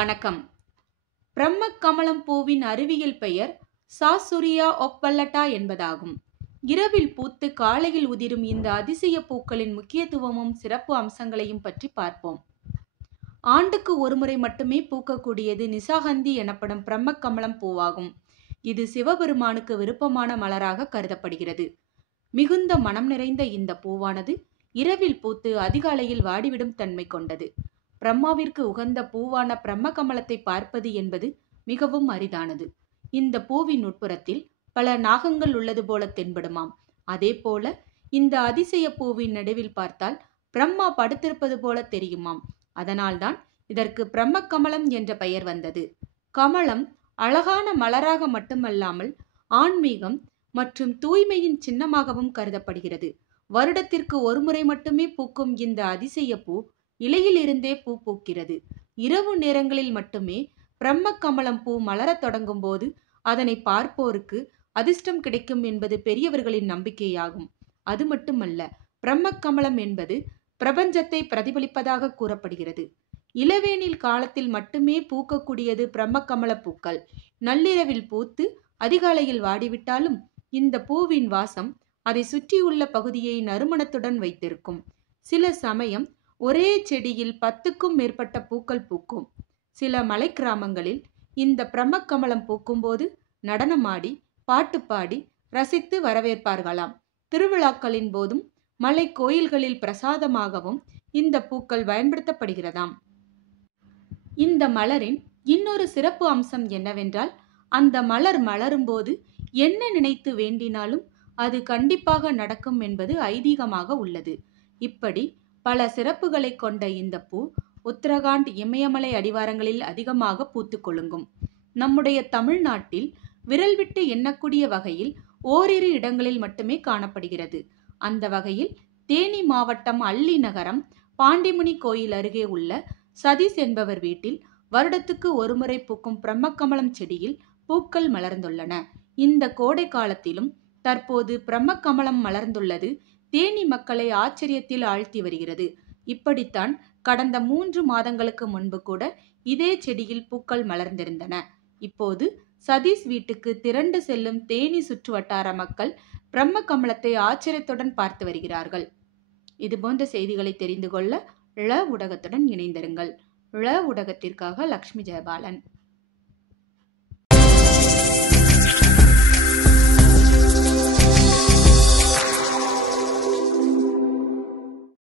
வணக்கம். பிரம்ம கமலம் பூவின் அறிவியல் பெயர் சாசுரியா ஒக்வல்லட்டா என்பதாகும். இரவில் பூத்து காலையில் உதிரும் இந்த அதிசய பூக்களின் முக்கியத்துவமும் சிறப்பு அம்சங்களையும் பற்றி பார்ப்போம். ஆண்டுக்கு ஒருமுறை மட்டுமே பூக்கக்கூடியது நிசாகந்தி எனப்படும் பிரம்ம கமலம் பூவாகும். இது சிவபெருமானுக்கு விருப்பமான மலராக கருதப்படுகிறது. மிகுந்த மனம் நிறைந்த இந்த பூவானது இரவில் பூத்து அதிகாலையில் வாடிவிடும் தன்மை கொண்டது. பிரம்மாவிற்கு உகந்த பூவான பிரம்ம கமலத்தை பார்ப்பது என்பது மிகவும் அரிதானது. இந்த பூவின் உட்புறத்தில் பல நாகங்கள் உள்ளது போல தென்படுமாம். அதே போல இந்த அதிசய பூவின் நடுவில் பார்த்தால் பிரம்மா படுத்திருப்பது போல தெரியுமாம். அதனால்தான் இதற்கு பிரம்ம கமலம் என்ற பெயர் வந்தது. கமலம் அழகான மலராக மட்டுமல்லாமல் ஆன்மீகம் மற்றும் தூய்மையின் சின்னமாகவும் கருதப்படுகிறது. வருடத்திற்கு ஒருமுறை மட்டுமே பூக்கும் இந்த அதிசய பூ இலையில் இருந்தே பூ பூக்கிறது. இரவு நேரங்களில் மட்டுமே பிரம்ம கமலம் பூ மலரத் தொடங்கும் போது அதனை பார்ப்போருக்கு அதிர்ஷ்டம் கிடைக்கும் என்பது பெரியவர்களின் நம்பிக்கையாகும். அது மட்டுமல்ல, பிரம்ம கமலம் என்பது பிரபஞ்சத்தை பிரதிபலிப்பதாக கூறப்படுகிறது. இளவேனில் காலத்தில் மட்டுமே பூக்கக்கூடியது பிரம்ம கமல பூக்கள். நள்ளிரவில் பூத்து அதிகாலையில் வாடிவிட்டாலும் இந்த பூவின் வாசம் அதை சுற்றியுள்ள பகுதியை நறுமணத்துடன் வைத்திருக்கும். சில சமயம் ஒரே செடியில் 10க்கும் மேற்பட்ட பூக்கள் பூக்கும். சில மலை கிராமங்களில் இந்த பிரம்ம கமலம் பூக்கும்போது நடனமாடி பாட்டு பாடி ரசித்து வரவேற்பார்களாம். திருவிழாக்களின் போதும் மலை கோயில்களில் பிரசாதமாகவும் இந்த பூக்கள் பயன்படுத்தப்படுகிறதாம். இந்த மலரின் இன்னொரு சிறப்பு அம்சம் என்னவென்றால், அந்த மலர் மலரும்போது என்ன நினைத்து வேண்டினாலும் அது கண்டிப்பாக நடக்கும் என்பது ஐதீகமாக உள்ளது. இப்படி பல சிறப்புகளை கொண்ட இந்த பூ உத்தரகாண்ட் இமயமலை அடிவாரங்களில் அதிகமாக பூத்து கொழுங்கும். நம்முடைய தமிழ்நாட்டில் விரல் விட்டு எண்ணக்கூடிய வகையில் ஓரிரு இடங்களில் மட்டுமே காணப்படுகிறது. அந்த வகையில் தேனி மாவட்டம் அல்லி நகரம் பாண்டிமுனி கோயில் அருகே உள்ள சதீஷ் என்பவர் வீட்டில் வருடத்துக்கு ஒருமுறை பூக்கும் பிரம்மக்கமலம் செடியில் பூக்கள் மலர்ந்துள்ளன. இந்த கோடை காலத்திலும் தற்போது பிரம்மக்கமலம் மலர்ந்துள்ளது தேனி மக்களை ஆச்சரியத்தில் ஆழ்த்தி வருகிறது. இப்படித்தான் கடந்த 3 மாதங்களுக்கு முன்பு கூட இதே செடியில் பூக்கள் மலர்ந்திருந்தன. இப்போது சதீஷ் வீட்டுக்கு திரண்டு செல்லும் தேனி சுற்று வட்டார மக்கள் பிரம்ம கமலத்தை ஆச்சரியத்துடன் பார்த்து வருகிறார்கள். இதுபோன்ற செய்திகளை தெரிந்து கொள்ள ழ ஊடகத்துடன் இணைந்திருங்கள். ழ ஊடகத்திற்காக லக்ஷ்மி ஜெயபாலன்.